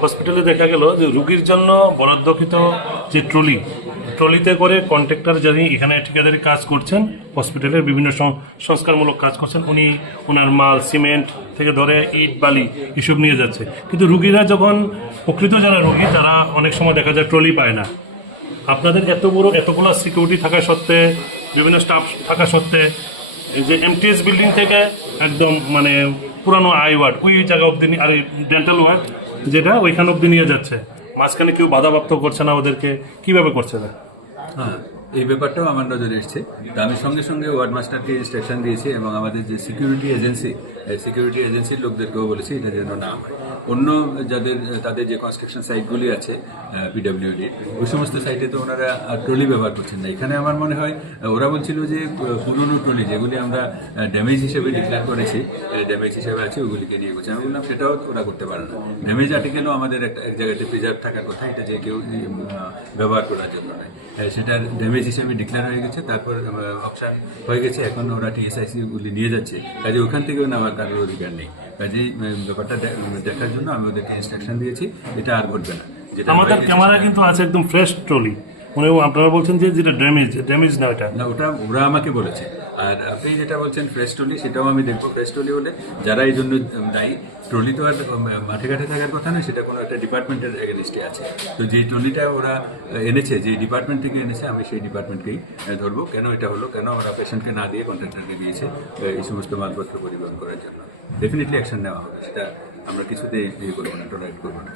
হসপিটালে দেখা গেল যে রুগীর জন্য বরাদ্দকৃত যে ট্রলি ট্রলিতে করে কন্ট্রাক্টর যিনি এখানে ঠিকাদারি কাজ করছেন হসপিটালের বিভিন্ন সংস্কারমূলক কাজ করছেন, উনি ওনার মাল সিমেন্ট থেকে ধরে ইট, বালি এসব নিয়ে যাচ্ছে। কিন্তু রুগীরা যখন প্রকৃত যারা রুগী, তারা অনেক সময় দেখা যায় ট্রলি পায় না। আপনাদের এত বড়, এতগুলো সিকিউরিটি থাকা সত্ত্বে, বিভিন্ন স্টাফ থাকা সত্ত্বে যে এমটিএস বিল্ডিং থেকে একদম মানে পুরানো আই ওয়ার্ড ওই জায়গা অব্দি আর ডেন্টাল ওয়ার্ড যেটা ওইখান অব্দি নিয়ে যাচ্ছে। মাঝখানে কেউ বাধাপ্রাপ্ত করছে না ওদেরকে। কীভাবে করছে না হ্যাঁ। এই ব্যাপারটাও আমার নজরে এসছে। তো আমি সঙ্গে সঙ্গে ওয়ার্ড মাস্টারকে ইনস্ট্রাকশন দিয়েছি এবং আমাদের যে সিকিউরিটি এজেন্সি সিকিউরিটি এজেন্সির লোকদেরকেও বলেছি এটা যেন না হয়। অন্য যাদের, তাদের যে কনস্ট্রাকশন সাইটগুলি আছে পিডাব্লিউডি ওই সমস্ত সাইটে তো ওনারা ট্রলি ব্যবহার করছেন না। এখানে আমার মনে হয় ওরা বলছিল যে, পুরনো ট্রলি যেগুলি আমরা ড্যামেজ হিসেবে ডিক্লেয়ার করেছি ড্যামেজ হিসেবে আছে, ওগুলিকে নিয়ে করছি। আমি বললাম, সেটাও ওরা করতে পারে না। ড্যামেজ আর্টিকেলও আমাদের একটা, এক জায়গাতে প্রিজার্ভ থাকার কথা, এটা যে কেউ ব্যবহার করার জন্য নয়। সেটার ড্যামেজ হিসেবে ডিক্লেয়ার হয়ে গেছে তারপর অপশান হয়ে গেছে এখন ওরা টিএসআইসিগুলি নিয়ে যাচ্ছে। কাজে ওখান থেকেও নেওয়ার কারোর অধিকার নেই। কাজেই উম, ব্যাপারটা দেখার জন্য আমি ওদেরকে ইনস্ট্রাকশন দিয়েছি এটা আর ঘটবে না। যেটা আমাদের ক্যামেরা কিন্তু আছে একদম ফ্রেশ ট্রলি মানে আপনারা বলছেন যে যেটা ড্যামেজ ড্যামেজ না ওটা। না ওটা ওরা আমাকে বলেছে। আর আপনি যেটা বলছেন ফ্রেশ ট্রলি সেটাও আমি দেখব ফ্রেশ ট্রলি হলে। যারা এই জন্য দায়ী ট্রলি তো আর মাঠে ঘাটে থাকার কথা না সেটা কোনো একটা ডিপার্টমেন্টের এগেনস্টে আছে। তো যে ট্রলিটা ওরা এনেছে, যে ডিপার্টমেন্ট থেকে এনেছে, আমি সেই ডিপার্টমেন্টকেই ধরবো। কেন এটা হলো? কেন ওরা পেশেন্টকে না দিয়ে কন্ট্রাক্টরকে দিয়েছে এই সমস্ত মালপত্র পরিবহন করার জন্য? ডেফিনেটলি অ্যাকশন নেওয়া হবে, সেটা আমরা কিছুতে ইয়ে করব না টোলারেট করব না।